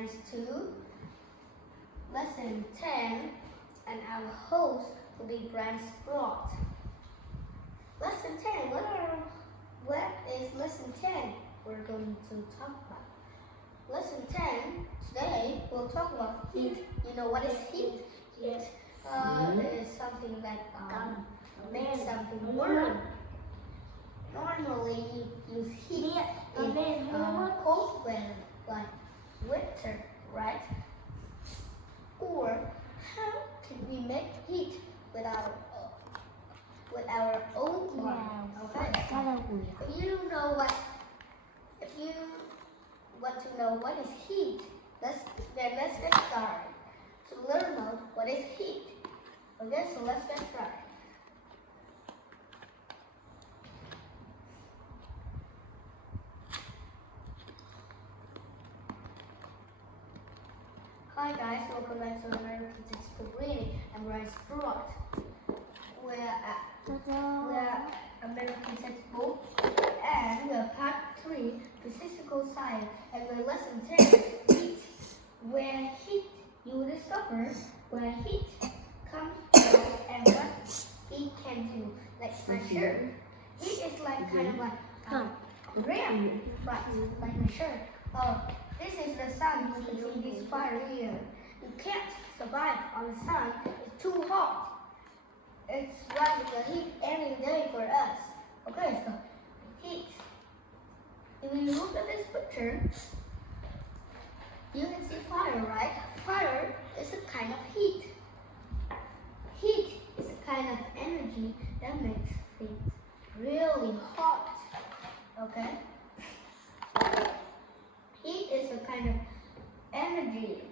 Branch 2, Lesson 10, and our host will be Branch Sprott. Lesson 10, what is Lesson 10 we're going to talk about? Lesson 10, today we'll talk about heat. You know what is heat? Heat is something that makes something warm. Normally you use heat in cold weather, like winter, right? Or how can we make heat with our own body? Okay. If you want to know what is heat, let's get started to learn about what is heat. Okay, so let's get started. Hi guys, welcome back to American Textbook Reading. I'm Ryan Sprott. We're at American Textbook and we're part 3, Physical Science, and we're lesson 10, heat. Where heat, you will discover where heat comes from and what heat can do. Like my shirt. Heat is like kind of like ram, but like my shirt. Oh, this is the sun. You can see this fire here. You can't survive on the sun. It's too hot. It's like the heat every day for us. Okay, so heat. If you look at this picture, you can see fire, right? Fire is a kind of heat. Heat is a kind of energy that makes things really hot. Okay? Heat is a kind of energy.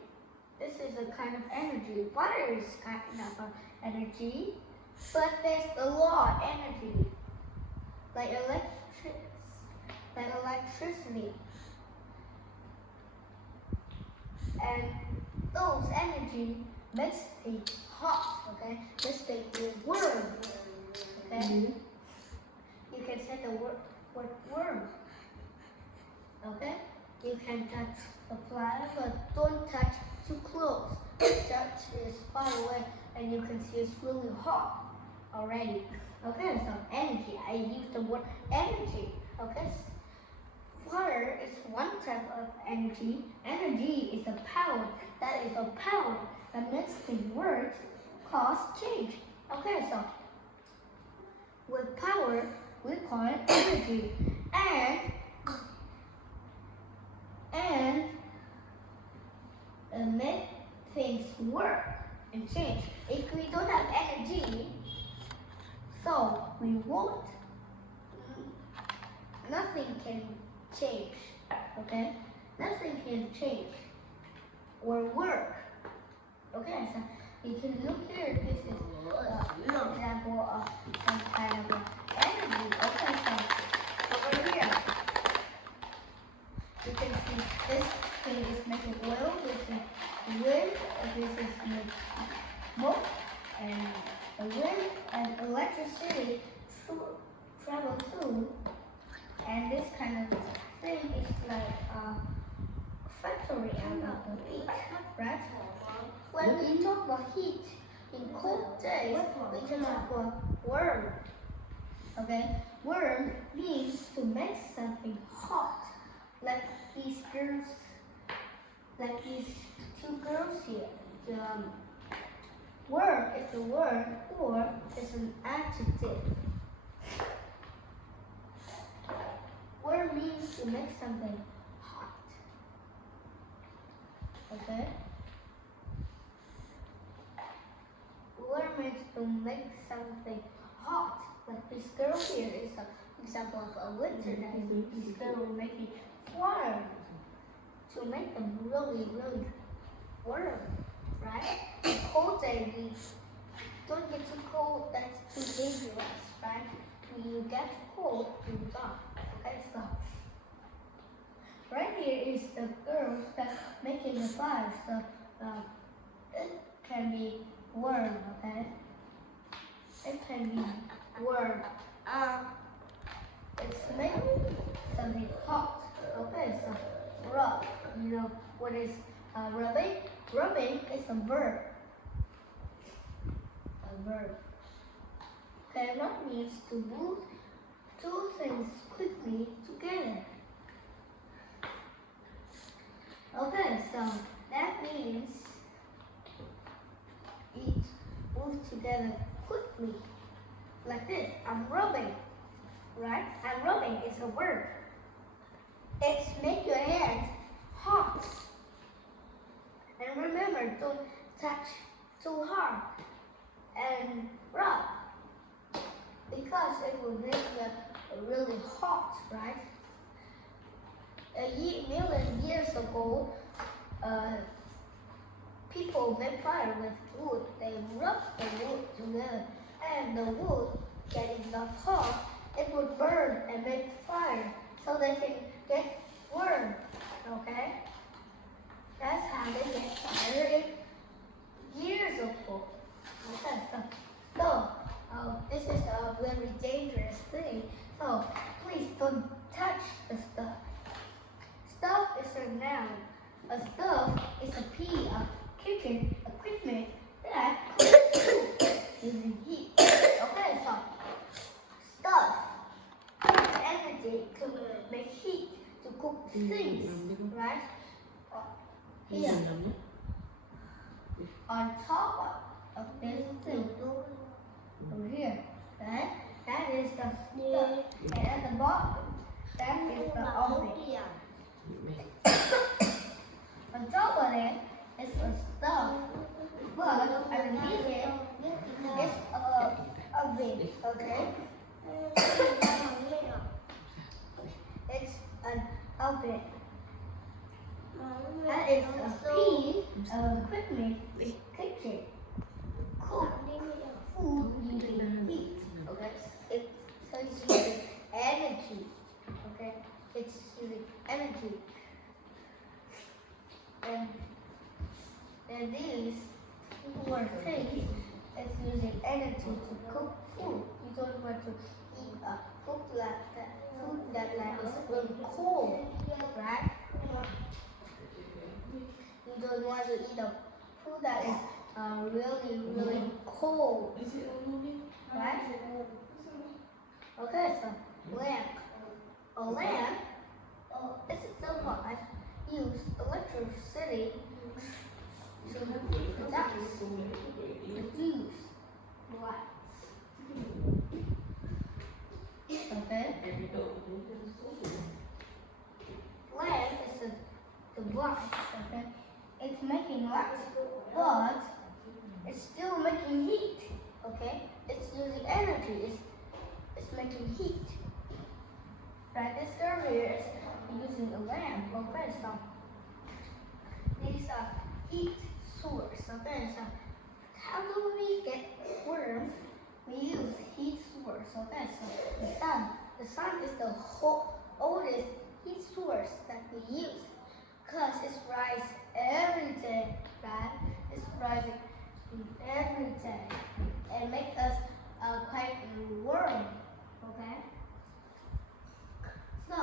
This is a kind of energy. Water is kind of energy, but there's a lot of energy, like electricity, and those energy makes things hot. Okay, this thing is warm. Okay, you can say the word warm. Okay. You can touch the fire, but don't touch too close. Touch is far away, and you can see it's really hot already. Okay, so energy. I use the word energy. Okay, fire is one type of energy. Energy is a power. That is a power that makes things work, cause change. Okay, so with power, we call it energy, and make things work and change. If we don't have energy, so we won't, nothing can change, okay? Nothing can change or work. Okay, so you can look here, this is an example of some kind of energy. Okay, so over here, you can see this thing is making oil, this is wind, this is smoke, and the wind and electricity travel through, and this kind of thing is like a factory and a heat, right? When we talk about heat in cold days, we can talk about warm. Okay, warm means to make something hot, like these girls. Like these two girls here. Warm is a word or is an adjective. Warm means to make something hot. Okay? Warm means to make something hot. Like this girl here is an example of a winter day. This girl making fire to make them really, really warm, right? Cold day, we don't get too cold, that's too dangerous, right? When you get cold, you die. Okay, so right here is the girls that making the fire, so it can be warm, okay? It can be warm. It's making something hot. Okay, so rock. You know what is rubbing. Rubbing is a verb. A verb. Cannot means to move two things quickly together. Okay, so that means it moves together quickly. Like this. I'm rubbing. Right? I'm rubbing is a verb. It's make your hands hot. And remember, don't touch too hard and rub, because it will make you really hot, right? Million years ago, people made fire with wood. They rubbed the wood together, and the wood getting enough hot, it would burn and make fire, so they can get warm. Okay? That's how they get fire years ago. Okay, so this is a very dangerous thing. So please don't touch the stuff. Stuff is a noun. A stuff is a piece of kitchen equipment that cooks food using heat. Okay, so stuff is energy to make heat to cook things, right? Here, on top of this thing, over here, right? That is the stuff, and at the bottom, that is the oven. On top of it is the stuff, but underneath it is a oven, okay? It's an oven. That is a piece of equipment in kitchen. Cook food using heat. Okay, it's using energy. Okay, it's using energy. And these four things, it's using energy to cook food. You don't want to eat a food that is really cold, right? You don't want to eat a food that is really cold, right? Okay, so lamp. A lamp is a device use electricity to produce lights. Okay? Lamp is a device, okay? It's making light, but it's still making heat, okay? It's using energy, it's making heat. Right, this earlier is using a lamp, okay? So these are heat source, okay? So how do we get warm? We use heat source, okay? So the sun is the oldest heat source that we use, because it's rise every day, right? It's rising every day and make us quite warm, okay? So,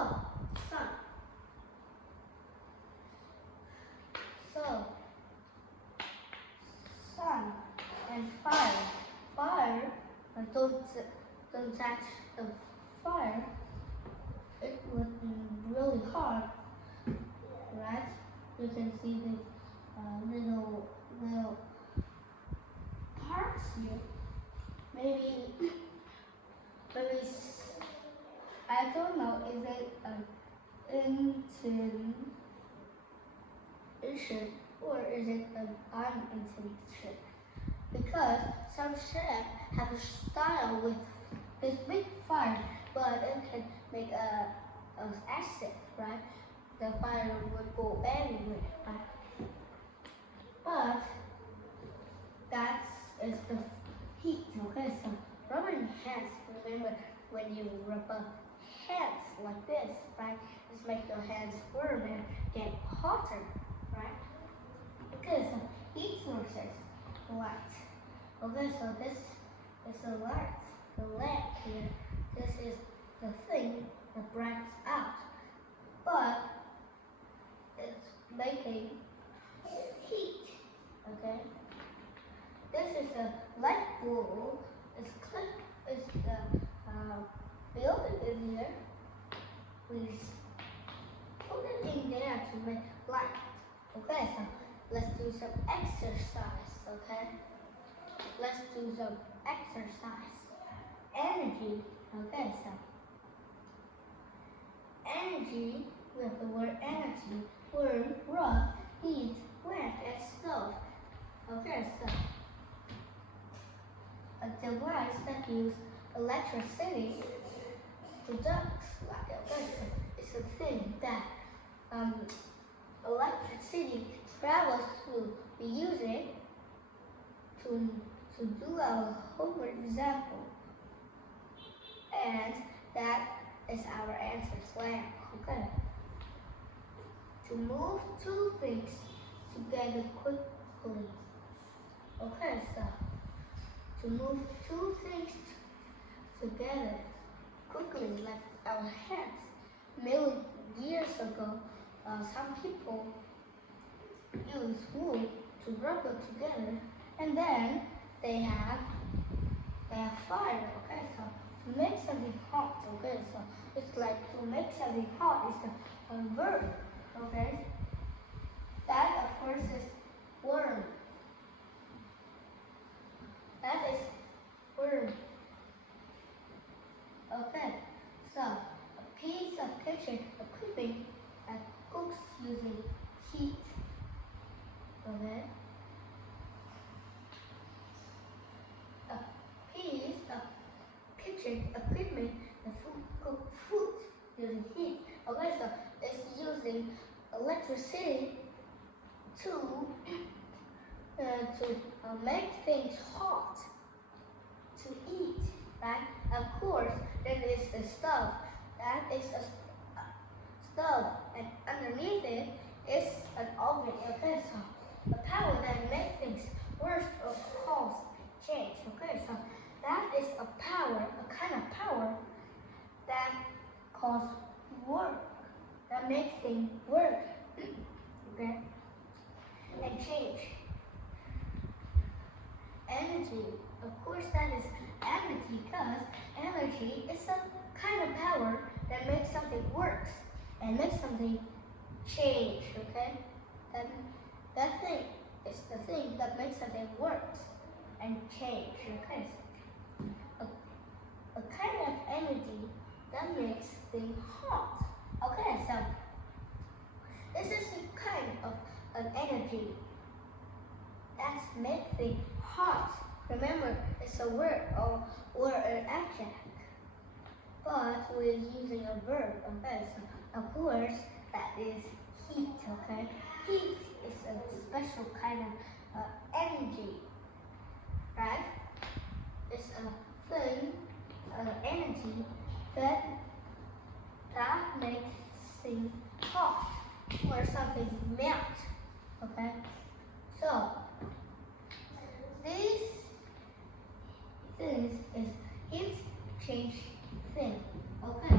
sun and fire. Fire, don't touch the fire. It would be really hard, right? You can see the little parts here. Maybe I don't know. Is it an intention or is it an unintention? Because some chefs have a style with this big fire, but it can make a acid, right? The fire would go anywhere, right? But that is the heat, okay? So rubbing hands, remember when you rub up hands like this, right? Just make your hands warm and get hotter, right? Okay, so heat sources, light. Okay, so this is the light, the lamp here. This is the thing that brightens out, but it's making the light bulb is built in here. We put it in there to make light. Okay, so let's do some exercise. Okay, let's do some exercise. Energy. Okay, so energy, with the word energy, warm, rough, heat, wet, and stove. Okay, so a device that uses electricity products like okay, so it's a thing that electricity travels through. We use it to do our homework example, and that is our answer. Lamp. Okay. To move two things together quickly. Okay, so to move two things together quickly, like our hands. Million years ago, some people used wood to rub it together, and then they have fire. Okay, so to make something hot. Okay, so it's like to make something hot is a verb. Okay, that of course is worm. That is worm. Okay, so a piece of kitchen equipment that cooks using heat. Okay, a piece of kitchen equipment that cook food using heat. Okay, so it's using electricity to make things hot to eat. Right? Of course, there is the stove. That is a stove, and underneath it is an oven. Okay, so the power that makes things worse or cause change. Okay, so that is a power, a kind of power that cause work, that makes things work. Okay, and change. Energy, of course, that is energy because energy is a kind of power that makes something works and makes something change. Okay, that thing is the thing that makes something works and change. Okay, a kind of energy that makes things hot. Okay, so this is a kind of an energy that makes things hot. Remember, it's a word or an adjective, but we're using a verb. Okay, so of course that is heat. Okay, heat is a special kind of energy, right? It's a thing, energy that makes things hot or something melt. Okay, so this thing is heat change thing. Okay,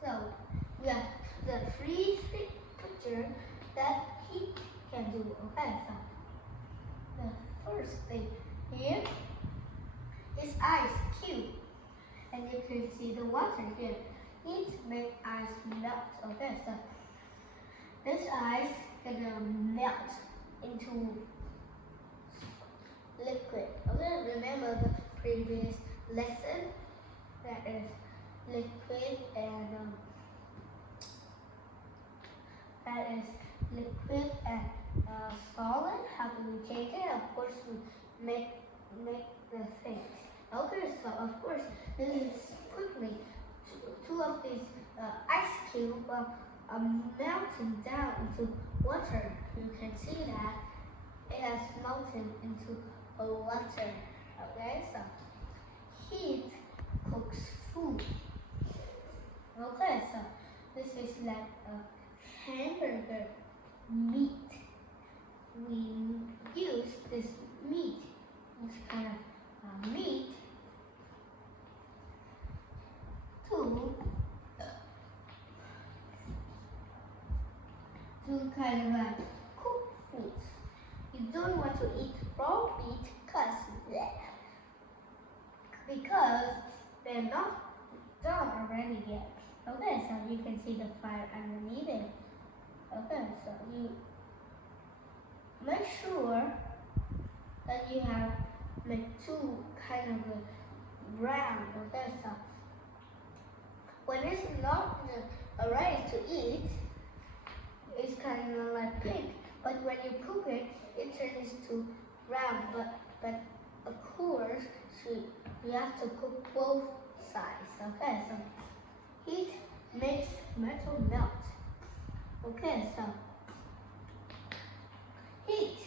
so we have the three picture that heat can do. Okay, so the first thing here is ice cube, and you can see the water here. Heat make ice melt. Okay, so this ice gonna melt into liquid. Okay, remember the previous lesson that is liquid and solid. How do we change it? Of course, we make the things. Okay, so of course this is quickly two of these ice cubes are melting down into water. You can see that it has melted into water. Okay, so heat cooks food. Okay, so this is like a hamburger meat. We use this meat, this kind of meat, to kind of cook foods you don't want to eat raw meat because they're not done already yet. Okay, so you can see the fire underneath it. Okay, so you make sure that you have like two kind of brown. Okay, so when it's not ready to eat, it's kind of like pink. But when you cook it, it turns to brown. But of course, you have to cook both sides. Okay, so heat makes metal melt. Okay, so heat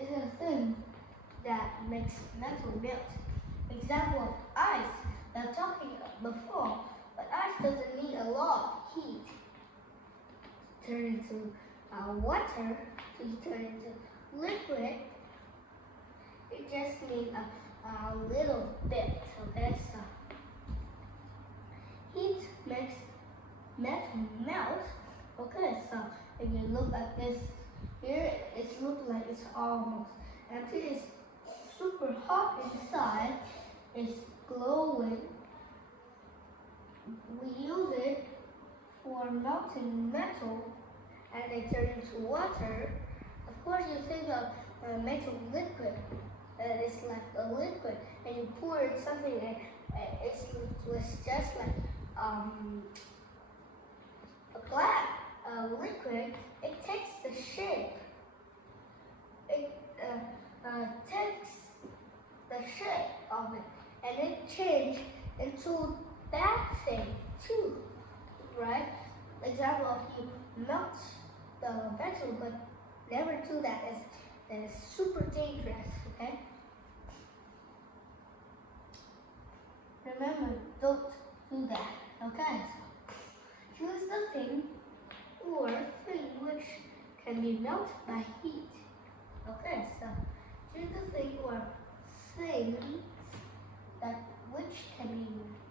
is a thing that makes metal melt. Example of ice that I'm talking before, but ice doesn't need a lot of heat to turn into water, to turn into liquid. It just needs a little bit. Okay, so heat makes metal melt. Okay, so if you look at this here, it looks like it's almost empty. It's super hot inside. It's glowing. We use it for melting metal, and they turn into water. Of course, you think of metal liquid. It's like a liquid, and you pour something, and it's just like a black liquid. It takes the shape. It takes the shape of it, and it changes into that thing too, right? Example of you melt the metal, but never do that. It's super dangerous. Okay. Remember, don't do that. Okay. Choose the thing or thing which can be melted by heat. Okay, so choose the thing or thing that which can be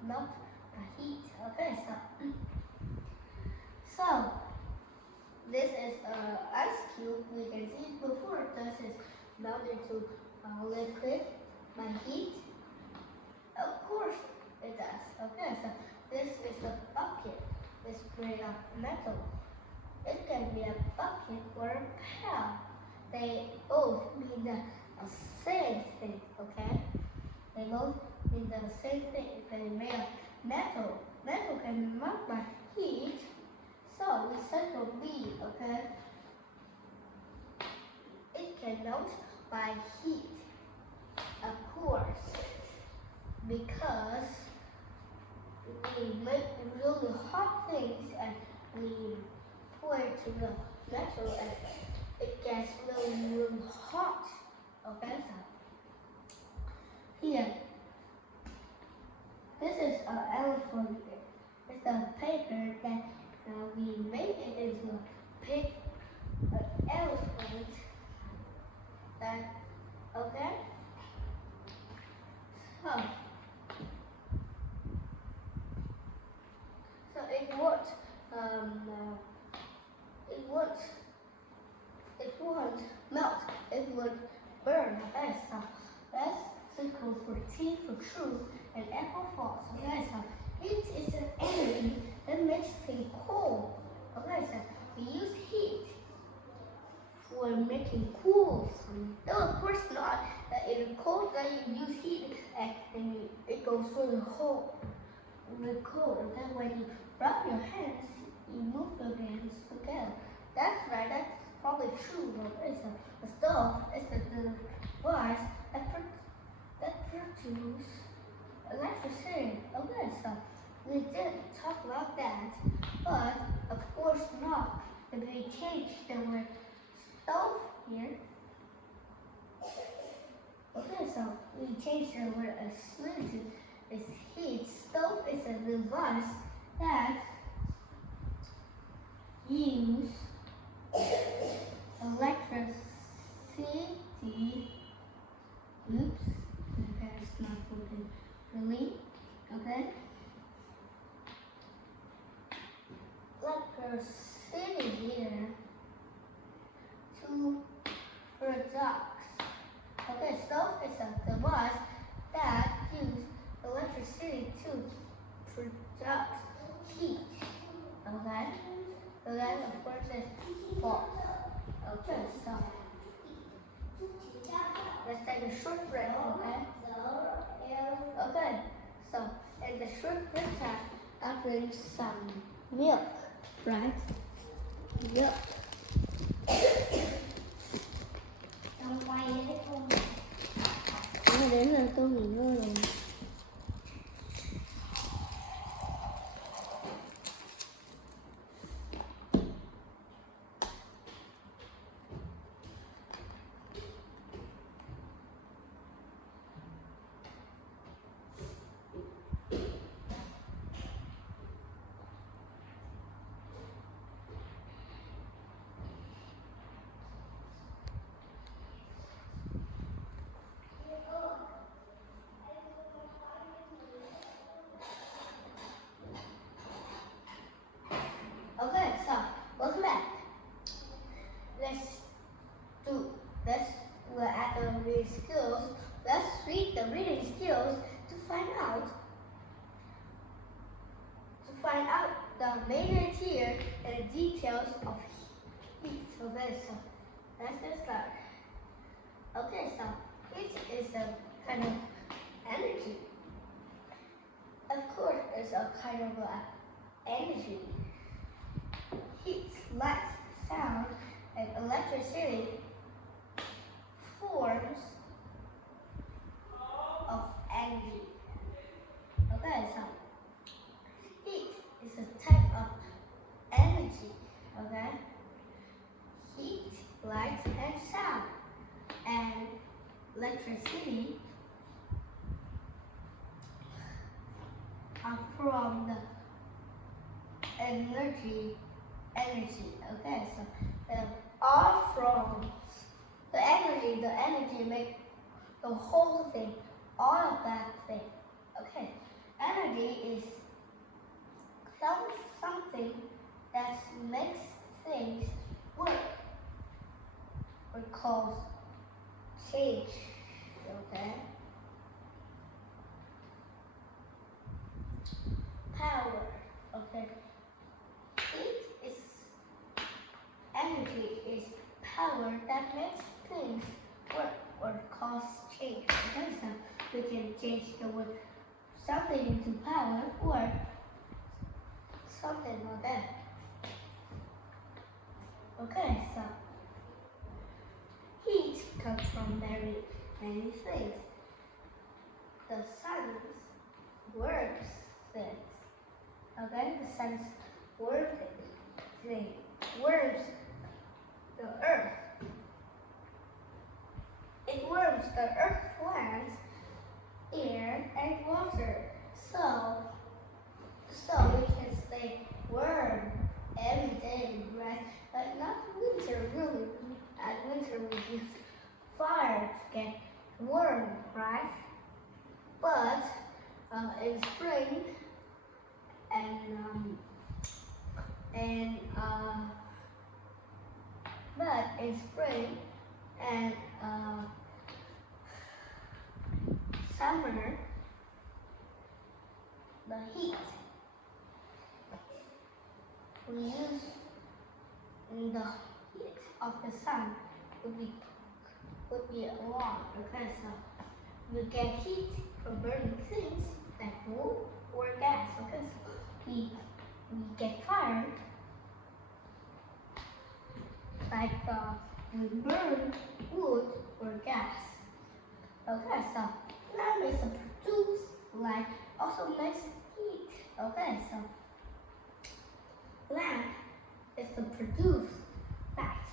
melted by heat. Okay, so this is ice cube. We can see before this is melted to liquid by heat. Of course it does. Okay, so this is a bucket. It's made of metal. It can be a bucket or a pail. They both mean the same thing, okay? They both mean the same thing. They're made of metal. Metal can melt by heat. So we circle B, okay? It can melt by heat, of course, because we make really hot things and we pour it to the metal and it gets really, really hot. Okay, so here, this is an elephant. It's a paper that we make it into a pig elephant. That okay? So it won't melt. It would burn. Okay, so let's circle for T for true and F for false. Okay, so heat is an energy that makes things cold. Okay, so we use heat for making cool something. No, of course not. If it's cold, then you use heat and it goes really cold. Really cold. And then when you rub your hands, you move your hands together. That's right. That's probably true. But it's a stove. It's a device that produces electricity. Okay, so we did talk about that, but of course not. If we change the word stove here. Okay, so we changed the word solution. It's heat. Stove is a device that uses electricity. Oops, okay, it's not working really. Okay. Electricity here to produce just heat. Okay? So that of course is false. Okay, so let's take a short break, okay? Okay, so in the short break time, I'll bring some milk, right? Milk. Đến là tôi nghỉ ngơi rồi. Okay, so welcome back. We're at the reading skills. Let's read the reading skills to find out the main idea and the details of heat. Okay, so let's get started. Okay, so heat is a kind of energy. Of course, it's a kind of energy. Heat, light, sound, and electricity forms of energy. Okay, so heat is a type of energy. Okay, heat, light, and sound, and electricity are from the energy. Okay, so they are from the energy. The energy makes the whole thing, all of that thing. Okay, energy is something that makes things work or cause change. Okay, power. Okay. Energy is power that makes things work or cause change. Okay, so we can change the word something into power or something like that. Okay, so heat comes from many things. The sun warms things. Okay, the sun's warms things. Warms the earth. It warms the earth, plants, air, and water. So we can stay warm every day, right? But not winter, really. At winter we use fire to get warm, right? But in spring but in spring and summer, the heat we use in the heat of the sun would be a lot. Okay, so we get heat from burning things like wood or gas. Okay, so we get fire like we burn wood or gas. Okay, so lamp is a produce light, also makes heat. Okay, so lamp is the produce light.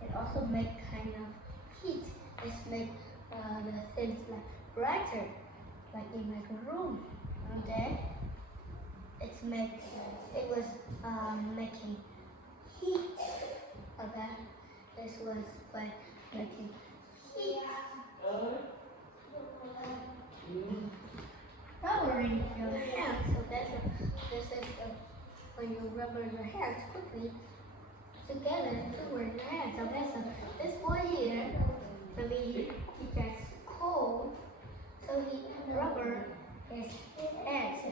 It also makes kind of heat. It makes the things like brighter, like in like a room. Okay, it was making heat. Okay, this was by making heat. Covering your hands. So this is when you rub your hands quickly together to wear your hands. Okay, so this boy here, maybe he gets cold, so he rubber his hands.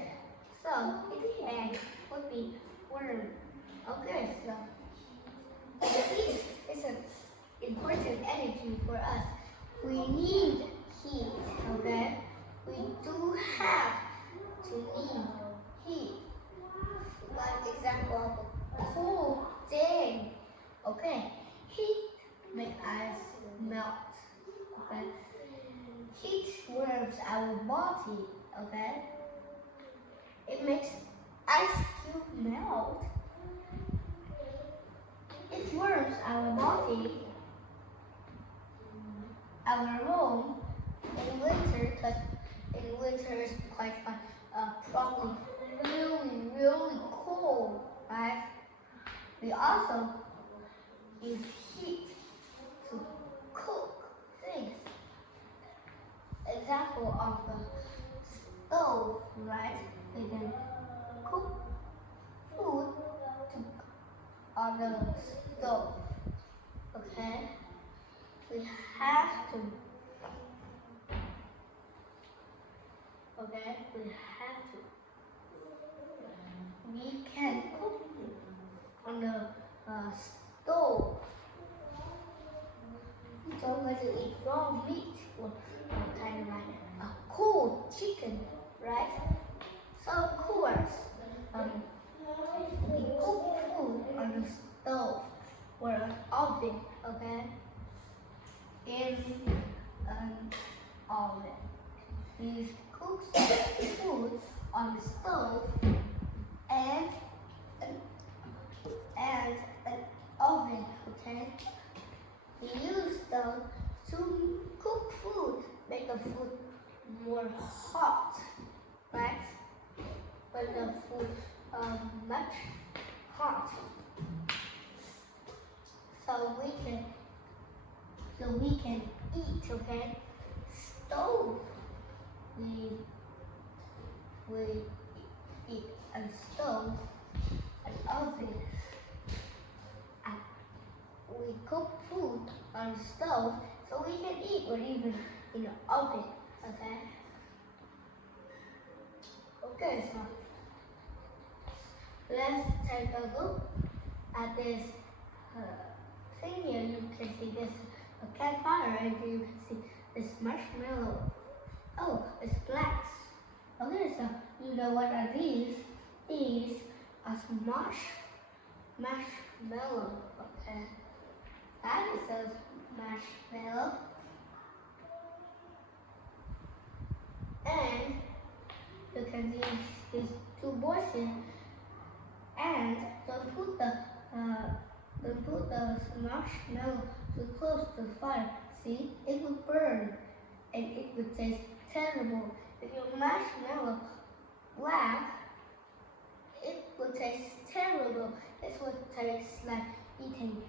So it burn. Okay, so heat is an important energy for us. We need heat, okay? We do have to need heat. Like example of a cold day, okay? Heat make ice melt, okay? Heat warms our body, okay? It makes ice cube melt. It warms our body, our home in winter, because in winter it's quite probably really cold, right? We also use heat to cook things. Example of the stove, right? We can cook food on the stove. Okay? We have to. Okay? We have to. We can cook on the stove. We don't want to eat raw meat or kind of like a cold chicken, right? So of course, we cook food on the stove or an oven, okay? In an oven. We cook food on the stove and an oven, okay? We use them to cook food, make the food more hot, right? Make the food much hot. So we can eat, okay? Stove. We eat a stove, an oven. We cook food on the stove so we can eat or even in the oven, okay? Okay, so let's take a look at this thing here. You can see this a campfire and you can see this marshmallow. Oh, it's glass. Okay, so you know what are these? These are marshmallow, okay? That is a marshmallow. And you can see these two boys here. And don't put the marshmallow too close to the fire. See, it will burn and it will taste terrible. If your marshmallow black, it will taste terrible. It will taste like eating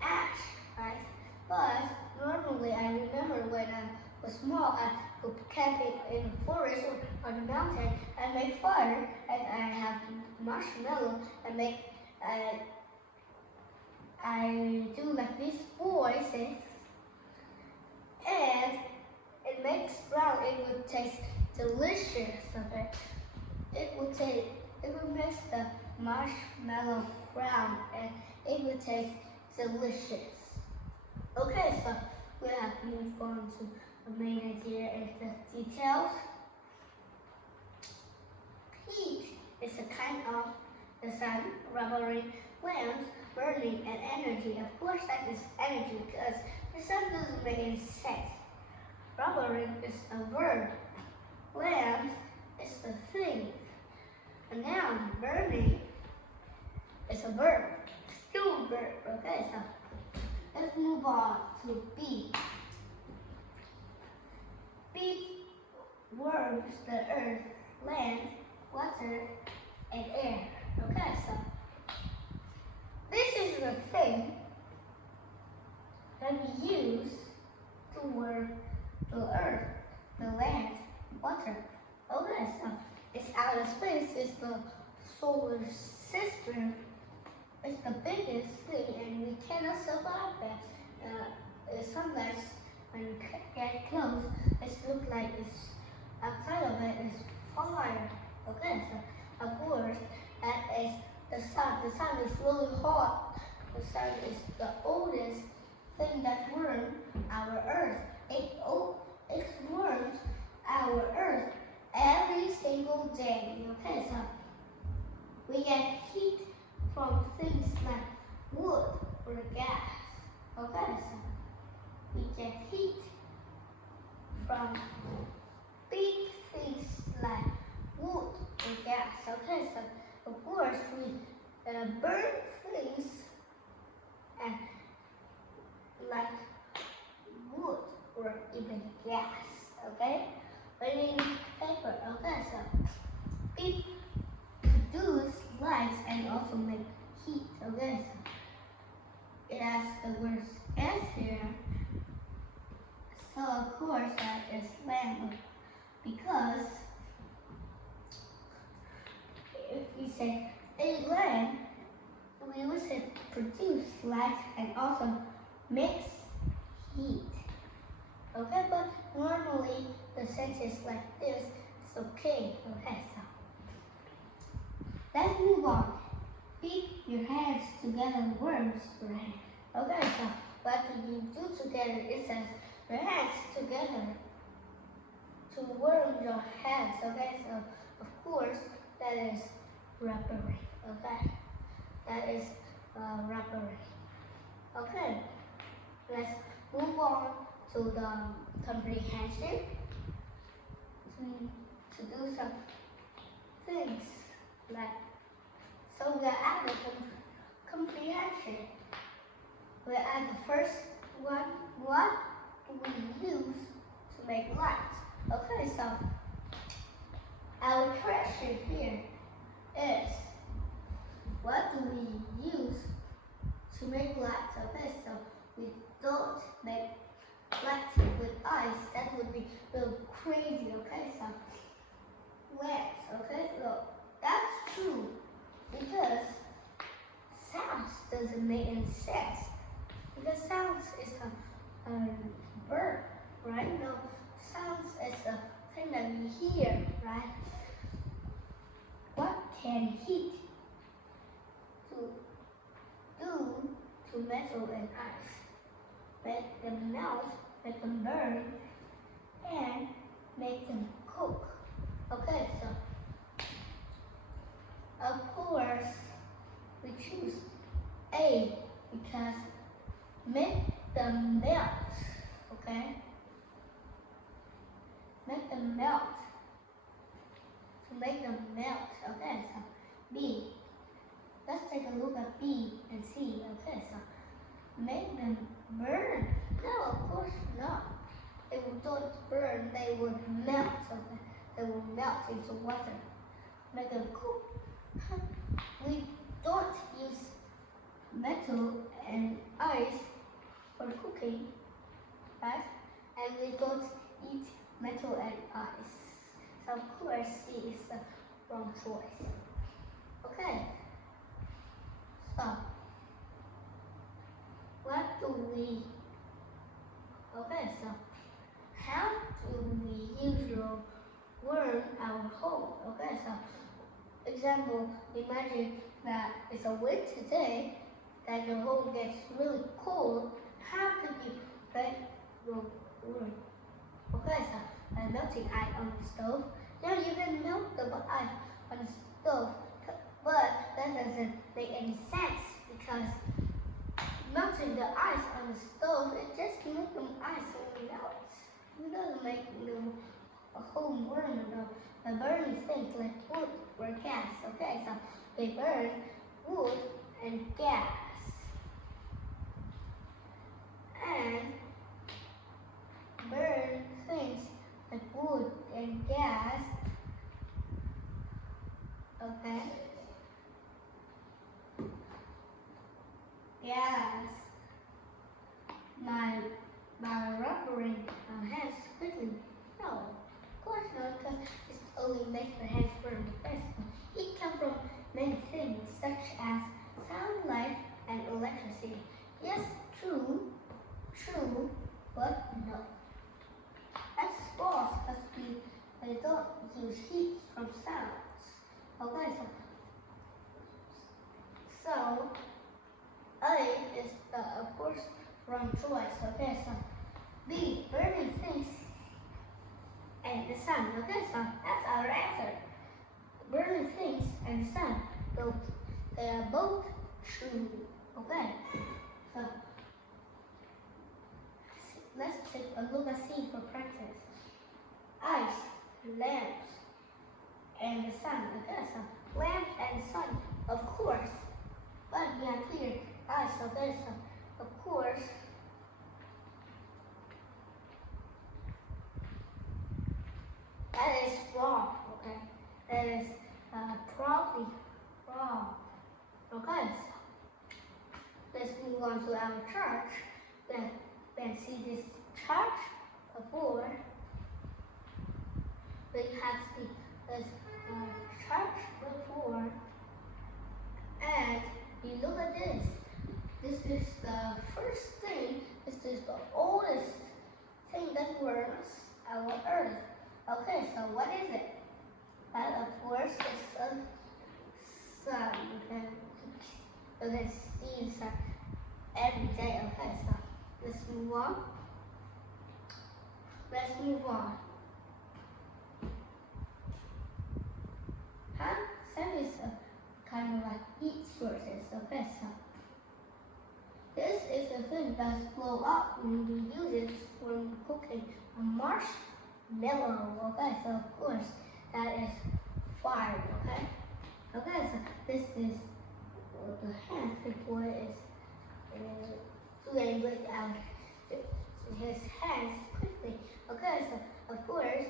ash, right? But normally, I remember when I was small, I would camp in the forest or on the mountain and make fire, and I have marshmallow and I do like this boys, and it makes brown. It would taste delicious. Okay, it would make the marshmallow brown, and it would taste delicious. Okay, so we have moved on to the main idea and the details. Heat is a kind of the sun, rubbery lamps, burning, and energy. Of course, that is energy because the sun doesn't make any sense. Rubbery is a verb. Lamps is the thing. And now burning is a verb. Still a verb. Okay, so let's move on to B. B warms the earth, land, water, and air. Okay, so this is the thing that we use to warm the earth, the land, water. Okay, so it's outer space, it's the solar system. It's the biggest thing and we cannot survive that. Sometimes when you get close, it looks like it's outside of it is fire. Okay, so of course the sun is really hot. The sun is the oldest thing that warms our earth. It warms our earth every single day. Okay, so we get heat from things like wood or gas. Okay, so we get heat from big things like wood or gas. Okay, so of course we burn things and like wood or even gas. Okay, burning paper. Okay, so we produce lights and also make heat. Okay, so it has the word S here. So of course that is lamp, because if we say a lamp, we will say produce light and also makes heat. Okay, but normally the sentence like this is okay. Okay, so let's move on. Beat your hands together warms your hand. Okay, so what do you do together? It says your hands together to warm your hands. Okay, so of course that is rubbering. Okay, that is rubbering. Okay, let's move on to the comprehension. To do some things like, so we are at the comprehension. We are at the first one. What do we use to make lights? Okay, so our question here is, what do we use to make lights? Okay, so we don't make lights with ice. That would be a little crazy. Okay, so lamps. Okay, so that's true, because sounds doesn't make any sense. Because sounds is a verb, right? No, sounds is a thing that we hear, right? What can heat do to metal and ice? Make them melt, make them burn, and make them cook. Okay, so of course we choose A because make them melt. Okay, make them melt. To make them melt. Okay, so B. Let's take a look at B and C. Okay, so make them burn. No, of course not. They will don't burn. They will melt. Okay, they will melt into water. Make them cook. We don't use metal and ice for cooking, right? And we don't eat metal and ice. So of course C is the wrong choice. Okay. So what do we? Okay. So how do we usually warm our home? Okay. So example, imagine that it's a winter day, that your home gets really cold. How could you make your room? Okay, so by melting ice on the stove. Now you can melt the ice on the stove, but that doesn't make any sense, because melting the ice on the stove, it just makes the ice and melt. It doesn't make a home warm enough. By burning things like wood or gas. Okay, so they burn wood and gas. And burn things like wood and gas. Okay. Gas. By rubbering our hands quickly. No, of course not, because it only makes the hands burn the best. It comes from many things, such as sound, light, and electricity. Yes, true, but no. That's false, because we don't use heat from sounds. Okay, So A is the, of course, wrong choice. Okay, so B, burning things and the sun. Okay, so that's our answer. Burning things and the sun, they are both true. Okay, so let's take a look at C for practice. Ice, lamps, and the sun. Okay, so lamps and sun, of course. But we are clear. Ice, okay, so of course. That is wrong. Okay, that is probably wrong. Okay, so let's move on to our chart. Then see this chart before. We have seen this chart before, and you look at this. This is the first thing. This is the oldest thing that was our Earth. Okay, so what is it? That of course is the sun. You can see the sun every day. Okay, so let's move on. Let's move on. Sun is a kind of like heat sources. Okay, so this is the thing that's blow up when we use it when cooking a marshmallow. Okay, so of course that is fire. Okay, okay, so this is the hand before is playing with his hands quickly. Okay, so of course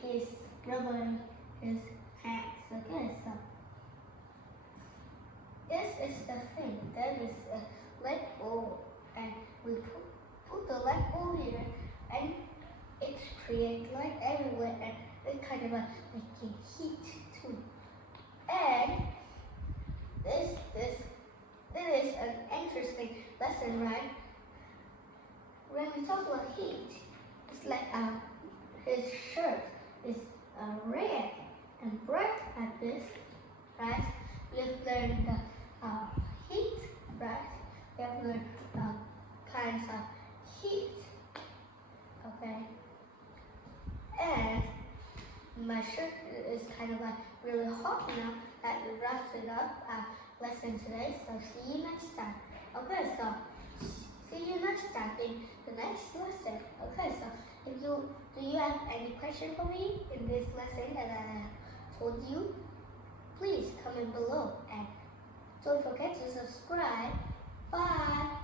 he's rubbing his hands. Okay, so this is the thing. That is a light bulb, and we put the light bulb here, and it creates light everywhere, and it kind of making heat too. And this is an interesting lesson, right? When we talk about heat, it's like his shirt is red and bright like this, right? We have learned the heat, right? We have learned kinds of heat, okay? And my shirt is kind of like really hot now. That wraps it up lesson today. So see you next time. Okay, so see you next time in the next lesson. Okay, so do you have any question for me in this lesson that I told you? Please comment below and don't forget to subscribe. Bye.